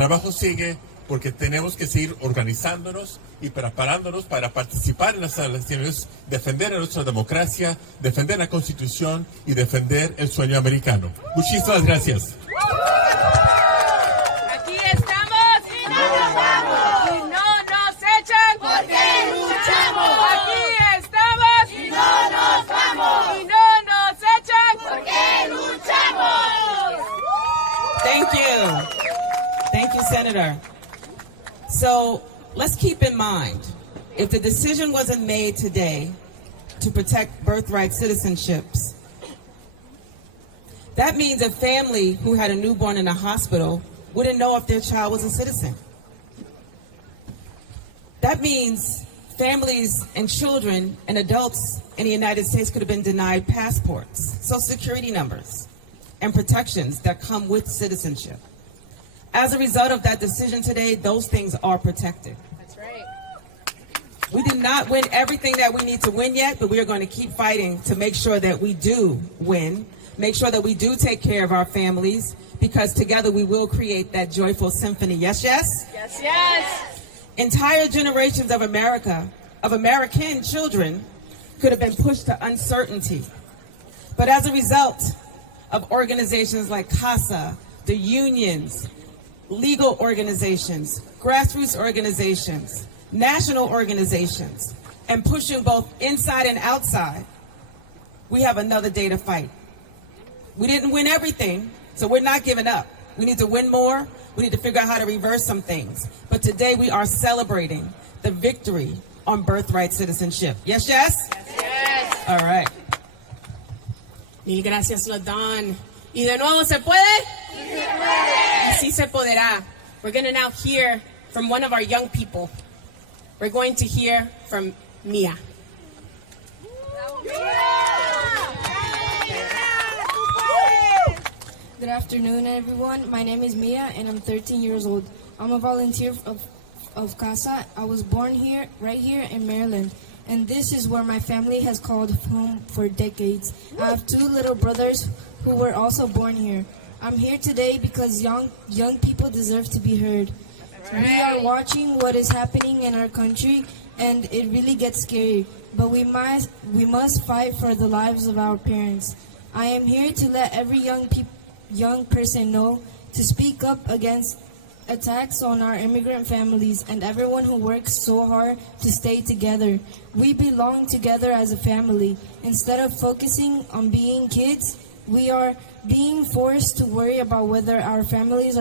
trabajo sigue porque tenemos que seguir organizándonos y preparándonos para participar en las elecciones, defender nuestra democracia, defender la Constitución y defender el sueño americano. Muchísimas gracias. Aquí estamos y no nos vamos. Y no nos echan porque luchamos. Aquí estamos y no nos vamos. Y no nos echan porque luchamos. Thank you. Thank you, Senator. So let's keep in mind, if the decision wasn't made today to protect birthright citizenships, that means a family who had a newborn in a hospital wouldn't know if their child was a citizen. That means families and children and adults in the United States could have been denied passports, social security numbers, and protections that come with citizenship. As a result of that decision today, those things are protected. That's right. We did not win everything that we need to win yet, but we are going to keep fighting to make sure that we do win, make sure that we do take care of our families, because together we will create that joyful symphony. Yes, yes? Yes, yes. Entire generations of American children could have been pushed to uncertainty. But as a result of organizations like CASA, the unions, legal organizations, grassroots organizations, national organizations, and pushing both inside and outside, we have another day to fight. We didn't win everything, so we're not giving up. We need to win more. We need to figure out how to reverse some things. But today we are celebrating the victory on birthright citizenship. Yes, yes? Yes, yes. All right. Mil gracias, LaDawn. ¿Y de nuevo se puede? Sí se puede. Sí se podrá. We're going to now hear from one of our young people. We're going to hear from Mia. Good afternoon, everyone. My name is Mia, and I'm 13 years old. I'm a volunteer of CASA. I was born here, right here in Maryland, and this is where my family has called home for decades. I have two little brothers who were also born here. I'm here today because young people deserve to be heard. Right. We are watching what is happening in our country, and it really gets scary. But we must fight for the lives of our parents. I am here to let every young person know to speak up against attacks on our immigrant families and everyone who works so hard to stay together. We belong together as a family. Instead of focusing on being kids, we are being forced to worry about whether our families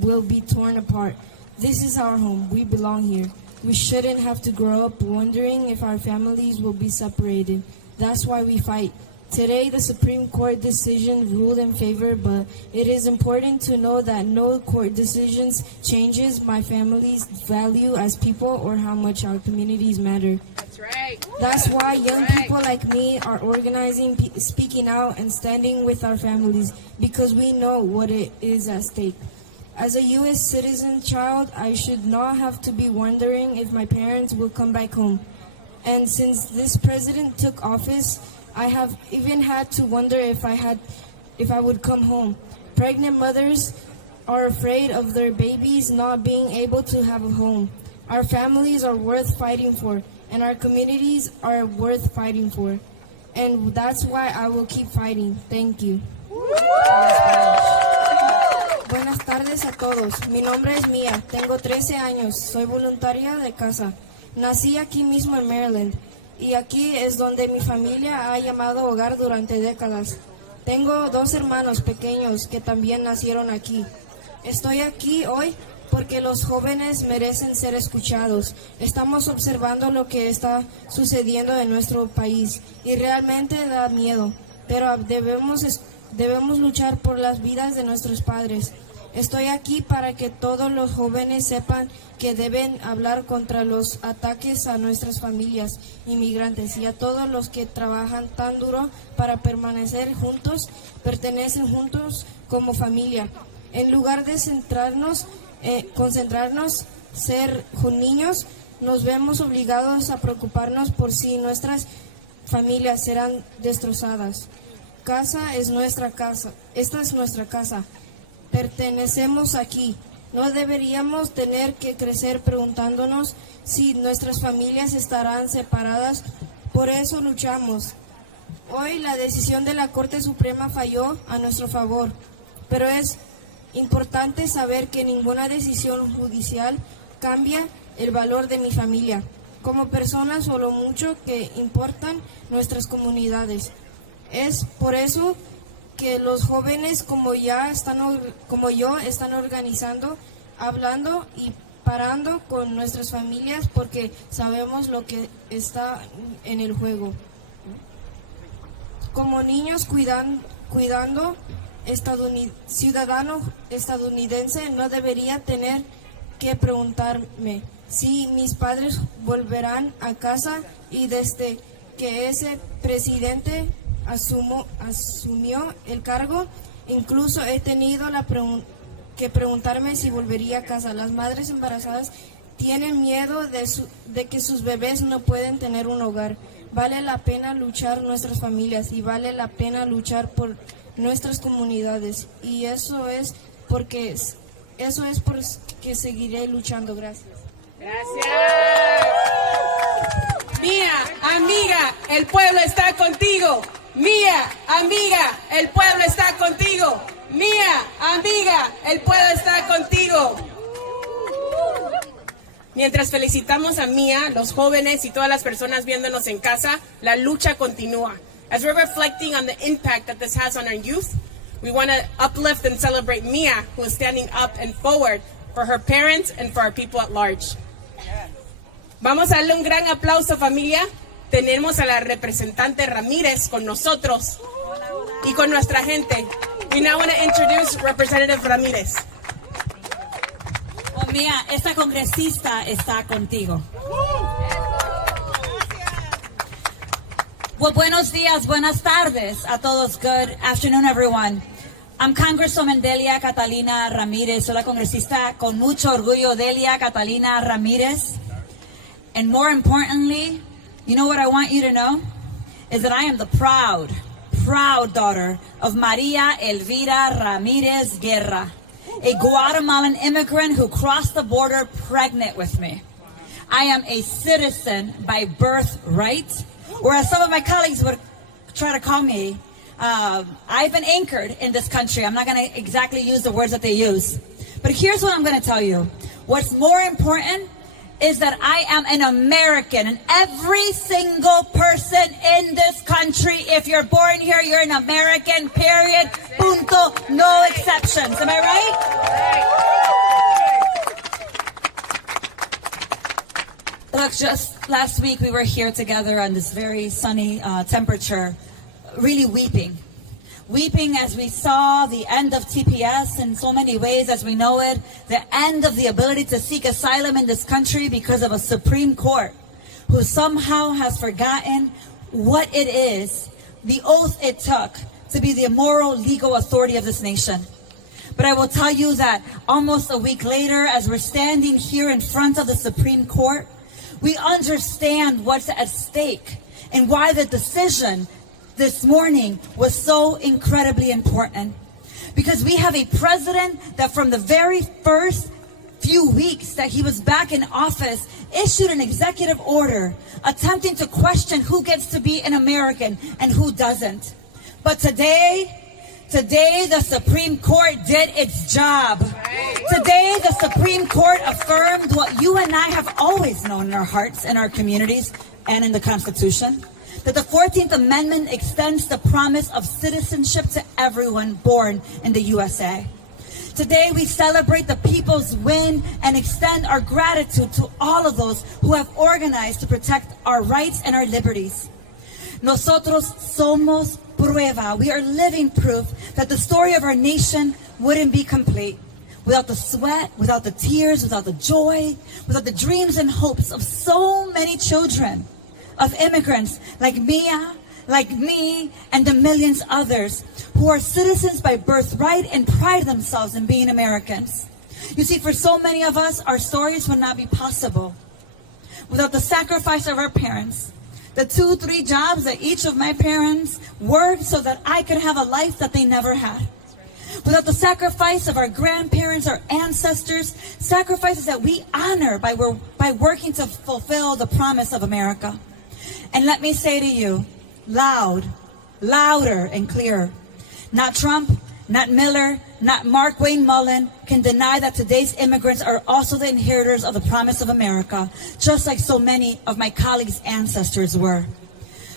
will be torn apart. This is our home. We belong here. We shouldn't have to grow up wondering if our families will be separated. That's why we fight. Today, the Supreme Court decision ruled in favor, but it is important to know that no court decisions changes my family's value as people or how much our communities matter. That's right. That's why young people like me are organizing, speaking out, and standing with our families, because we know what it is at stake. As a U.S. citizen child, I should not have to be wondering if my parents will come back home. And since this president took office, I have even had to wonder if I would come home. Pregnant mothers are afraid of their babies not being able to have a home. Our families are worth fighting for, and our communities are worth fighting for. And that's why I will keep fighting. Thank you. Buenas tardes a todos. Mi nombre es Mia. Tengo 13 años. Soy voluntaria de CASA. Nací aquí mismo en Maryland. Y aquí es donde mi familia ha llamado hogar durante décadas. Tengo 2 hermanos pequeños que también nacieron aquí. Estoy aquí hoy porque los jóvenes merecen ser escuchados. Estamos observando lo que está sucediendo en nuestro país y realmente da miedo, pero debemos luchar por las vidas de nuestros padres. Estoy aquí para que todos los jóvenes sepan que deben hablar contra los ataques a nuestras familias inmigrantes y a todos los que trabajan tan duro para permanecer juntos, pertenecen juntos como familia. En lugar de concentrarnos, ser niños, nos vemos obligados a preocuparnos por si nuestras familias serán destrozadas. Casa es nuestra casa. Esta es nuestra casa. Pertenecemos aquí. No deberíamos tener que crecer preguntándonos si nuestras familias estarán separadas. Por eso luchamos. Hoy la decisión de la Corte Suprema falló a nuestro favor, pero es importante saber que ninguna decisión judicial cambia el valor de mi familia. Como personas o lo mucho que importan nuestras comunidades. Es por eso que los jóvenes como yo están organizando, hablando y parando con nuestras familias porque sabemos lo que está en el juego. Como niños cuidando ciudadano estadounidense, no debería tener que preguntarme si mis padres volverán a casa, y desde que ese presidente asumió el cargo, incluso he tenido que preguntarme si volvería a casa. Las madres embarazadas tienen miedo de que sus bebés no pueden tener un hogar. Vale la pena luchar nuestras familias y vale la pena luchar por nuestras comunidades, y eso es porque seguiré luchando. Gracias. Gracias. Mía, amiga, el pueblo está contigo. Mía, amiga, el pueblo está contigo. Mía, amiga, el pueblo está contigo. Mientras felicitamos a Mía, los jóvenes y todas las personas viéndonos en casa, la lucha continúa. As we're reflecting on the impact that this has on our youth, we want to uplift and celebrate Mia, who is standing up and forward for her parents and for our people at large. Vamos a darle un gran aplauso, familia. Tenemos a la representante Ramírez con nosotros y con nuestra gente. We now want to introduce Representative Ramírez. Oh, Mía, esta congresista está contigo. Well, buenos días, buenas tardes a todos. Good afternoon, everyone. I'm Congresswoman Delia Catalina Ramírez. Soy la congresista con mucho orgullo, Delia Catalina Ramírez. And more importantly, you know what I want you to know? Is that I am the proud daughter of Maria Elvira Ramirez Guerra, a Guatemalan immigrant who crossed the border pregnant with me. I am a citizen by birthright, or as some of my colleagues would try to call me, I've been anchored in this country. I'm not going to exactly use the words that they use. But here's what I'm going to tell you. What's more important is that I am an American, and every single person in this country, if you're born here, you're an American, period, punto, no exceptions. Am I right? Look, just last week we were here together on this very sunny temperature, really weeping as we saw the end of TPS in so many ways as we know it, the end of the ability to seek asylum in this country because of a Supreme Court who somehow has forgotten what it is, the oath it took to be the moral legal authority of this nation. But I will tell you that almost a week later, as we're standing here in front of the Supreme Court, we understand what's at stake and why the decision this morning was so incredibly important. Because we have a president that from the very first few weeks that he was back in office issued an executive order attempting to question who gets to be an American and who doesn't. But today the Supreme Court did its job. Today the Supreme Court affirmed what you and I have always known in our hearts and our communities and in the Constitution, that the 14th Amendment extends the promise of citizenship to everyone born in the USA. Today we celebrate the people's win and extend our gratitude to all of those who have organized to protect our rights and our liberties. Nosotros somos prueba. We are living proof that the story of our nation wouldn't be complete without the sweat, without the tears, without the joy, without the dreams and hopes of so many children, of immigrants like Mia, like me, and the millions others who are citizens by birthright and pride themselves in being Americans. You see, for so many of us, our stories would not be possible without the sacrifice of our parents, the 2-3 jobs that each of my parents worked so that I could have a life that they never had. without the sacrifice of our grandparents, our ancestors, sacrifices that we honor by working to fulfill the promise of America. And let me say to you, louder and clear, not Trump, not Miller, not Mark Wayne Mullen can deny that today's immigrants are also the inheritors of the promise of America, just like so many of my colleagues' ancestors were.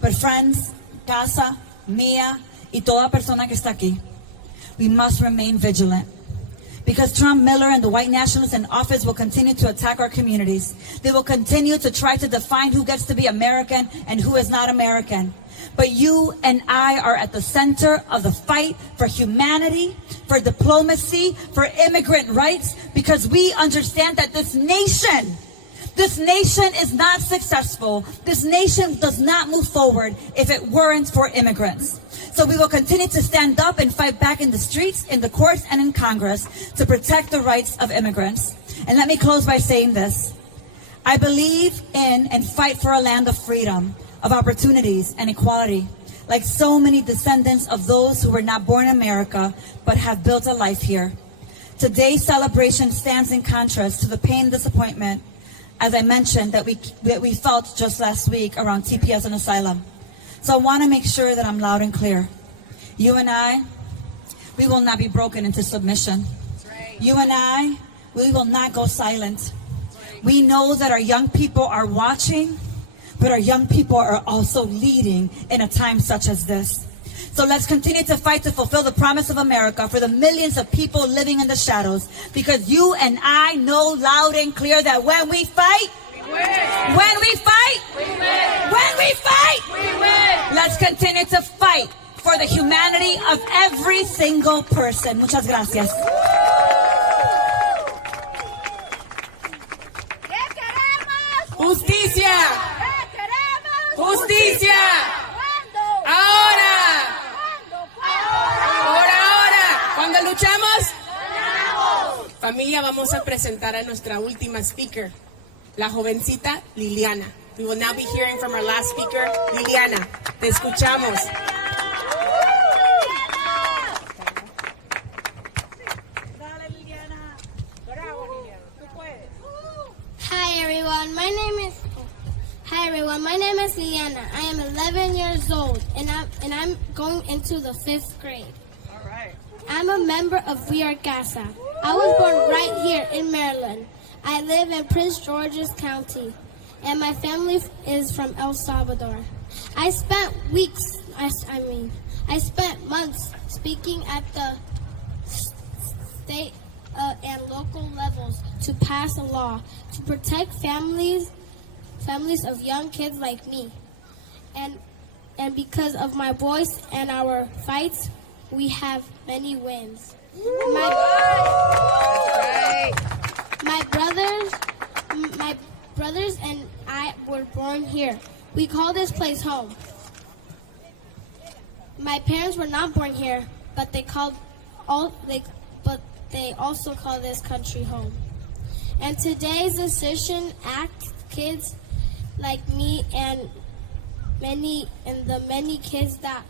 But friends, Casa, Mia, y toda persona que está aquí, we must remain vigilant. Because Trump, Miller, and the white nationalists in office will continue to attack our communities. They will continue to try to define who gets to be American and who is not American. But you and I are at the center of the fight for humanity, for diplomacy, for immigrant rights, because we understand that this nation is not successful. This nation does not move forward if it weren't for immigrants. So we will continue to stand up and fight back in the streets, in the courts, and in Congress to protect the rights of immigrants. And let me close by saying this. I believe in and fight for a land of freedom, of opportunities and equality, like so many descendants of those who were not born in America but have built a life here. Today's celebration stands in contrast to the pain and disappointment, as I mentioned, that we felt just last week around TPS and asylum. So I want to make sure that I'm loud and clear. You and I, we will not be broken into submission. You and I, we will not go silent. We know that our young people are watching, but our young people are also leading in a time such as this. So let's continue to fight to fulfill the promise of America for the millions of people living in the shadows. Because you and I know loud and clear that when we fight, we win. When we fight, we win. When we fight, we win. Let's continue to fight for the humanity of every single person. Muchas gracias. Justicia. Justicia. Ahora. Cuando luchamos. Familia, vamos a presentar a nuestra última speaker, la jovencita Liliana. We will now be hearing from our last speaker, Liliana. Te escuchamos. Hi everyone, my name is Liliana. I am 11 years old and I'm going into the 5th grade. All right. I'm a member of We Are Casa. I was born right here in Maryland. I live in Prince George's County and my family is from El Salvador. I spent months speaking at the state and local levels to pass a law to protect families of young kids like me. And because of my voice and our fights, we have many wins. My brothers and I were born here. We call this place home. My parents were not born here, but they also call this country home. And today's decision asks kids like me and the many kids that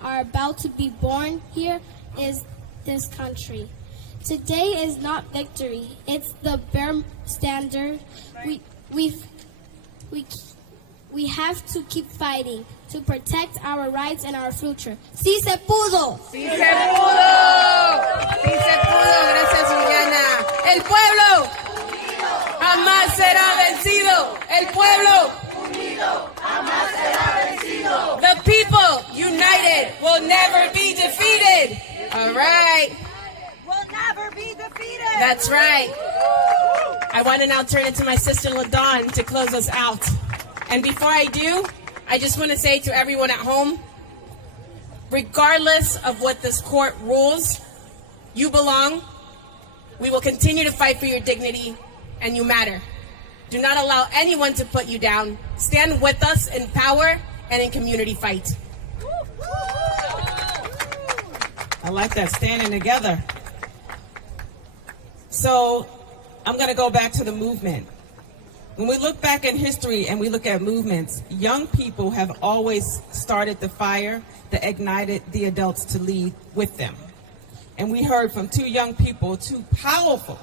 are about to be born here is this country. Today is not victory; it's the bare standard. We have to keep fighting to protect our rights and our future. ¡Sí se pudo! ¡Sí se pudo! ¡Sí se pudo! Gracias, Liliana. El pueblo jamás será vencido. El pueblo unido jamás será vencido. The people united will never be defeated. All right. Will never be defeated. That's right. I want to now turn it to my sister LaDawn to close us out. And before I do, I just want to say to everyone at home, regardless of what this court rules, you belong. We will continue to fight for your dignity, and you matter. Do not allow anyone to put you down. Stand with us in power and in community fight. I like that, standing together. So I'm going to go back to the movement. When we look back in history and we look at movements, young people have always started the fire that ignited the adults to lead with them. And we heard from two young people, two powerful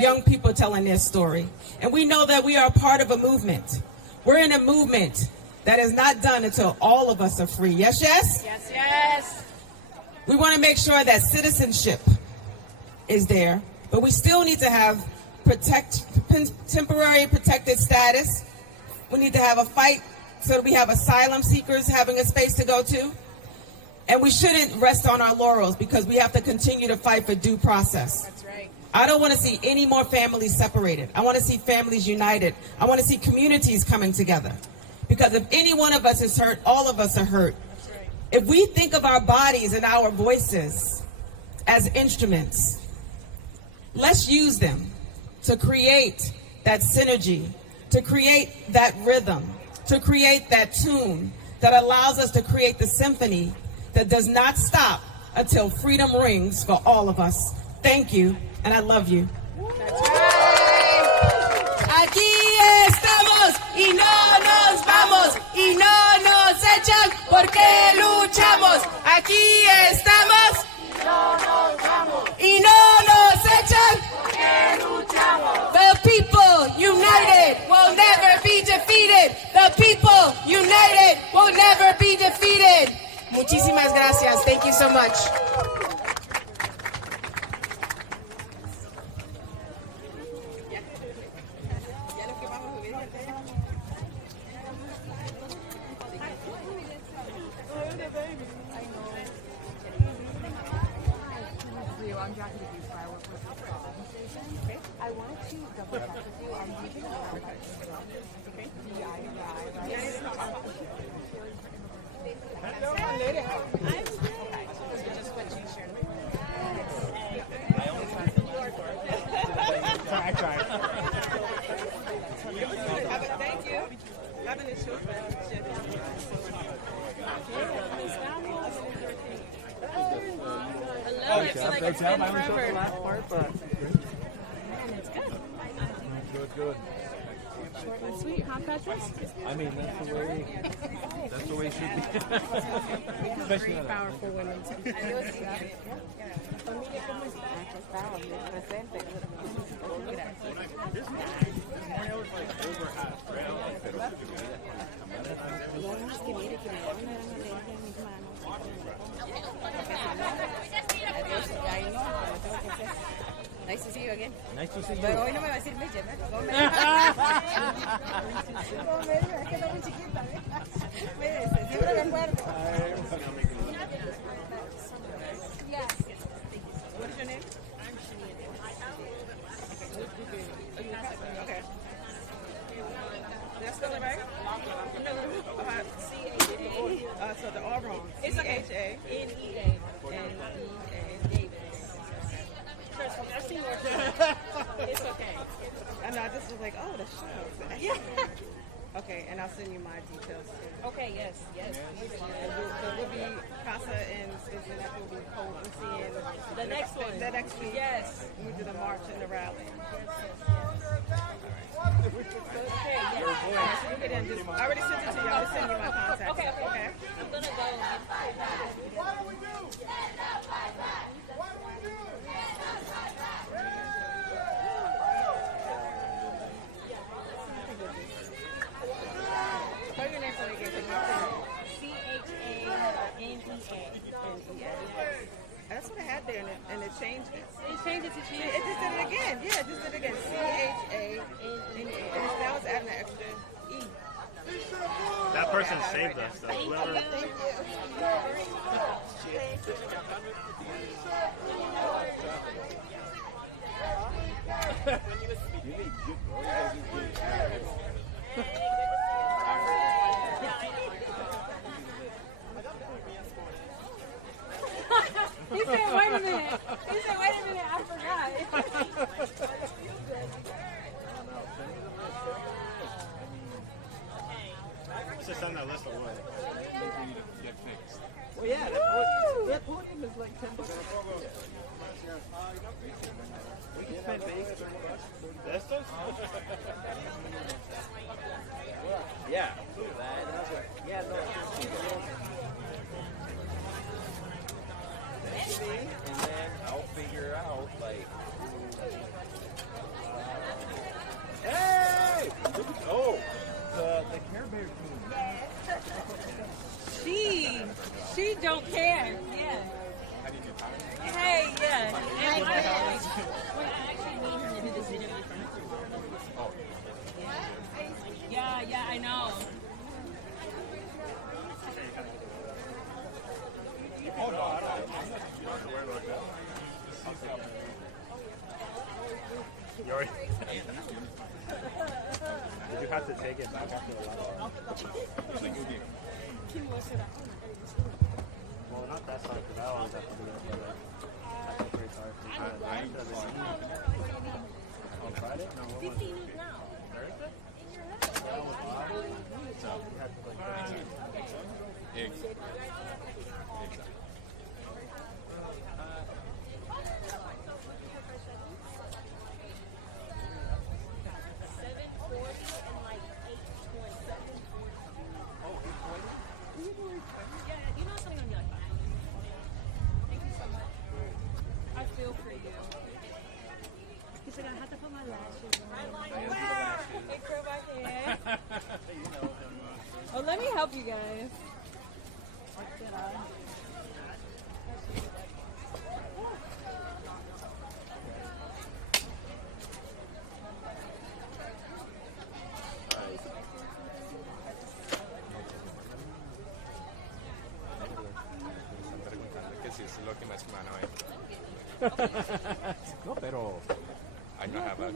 young people telling their story. And we know that we are part of a movement. We're in a movement that is not done until all of us are free. Yes, yes? Yes, yes. We want to make sure that citizenship is there, but we still need to have temporary protected status. We need to have a fight so that we have asylum seekers having a space to go to. And we shouldn't rest on our laurels because we have to continue to fight for due process. That's right. I don't want to see any more families separated. I want to see families united. I want to see communities coming together. Because if any one of us is hurt, all of us are hurt. That's right. If we think of our bodies and our voices as instruments, let's use them to create that synergy, to create that rhythm, to create that tune that allows us to create the symphony that does not stop until freedom rings for all of us. Thank you, and I love you. Aquí estamos y no nos vamos y no nos echan porque luchamos. Aquí estamos y no nos echan porque luchamos. The people united will never be defeated. The people united will never be defeated. Muchísimas gracias. Thank you so much. Thank you. I love it. I feel like it's been forever. Good. Short and sweet, huh, Patrick? I mean, that's the way it should be. Especially Very powerful women. Nice to see you again. Nice to see you. Pero hoy no me va a decir Meche, ¿no? ¿Cómo me dice? Es que está muy chiquita, ¿eh? Me dice, siempre me acuerdo. What is your name? I'm Okay. Did I spell it right? C-H-A. So the all wrong. It's okay. C-H-A-N-E-A. It's okay. And I just was like, oh, the show. Yeah. Okay, and I'll send you my details too. Okay, yes. So we'll be Casa and Cincinnati will be seeing The next one. The next week. Yes. We do the march and the rally. Okay, yeah. So you can just, I already sent it to you. I'll send you my contact. Okay. Okay. I'm gonna go. What do we do? Stand up, fight back. What do we do? Stand up, fight back. Spell your name for me again. C-H-A-N-E-A. That's what I had there, and it changed it. It changed it to G. It just did it again. Yeah, it just did it again. C-H-A-N-E-A. And now it's adding an extra E. That person saved us, though. Whoever. Thank He said, wait a minute. I forgot. It's just on that list of what? Well, yeah, that podium is like $10. We can spend basic. ¿Estos? Yeah. Yeah, no. And then don't care. Yeah. Hey, yeah. And I actually need him to do this video in front of you. Yeah, I know. Oh, no, I'm not wearing like that. You already... Did you have to take it back after a while? Well, not that side, because I always have to do it, but like, that's pretty sorry for me. On Friday? No, what was it? Thursday? I feel for you. He's like, I have to put my lashes on. Hey, curl back here. Oh, let me help you guys. No, pero... I don't have a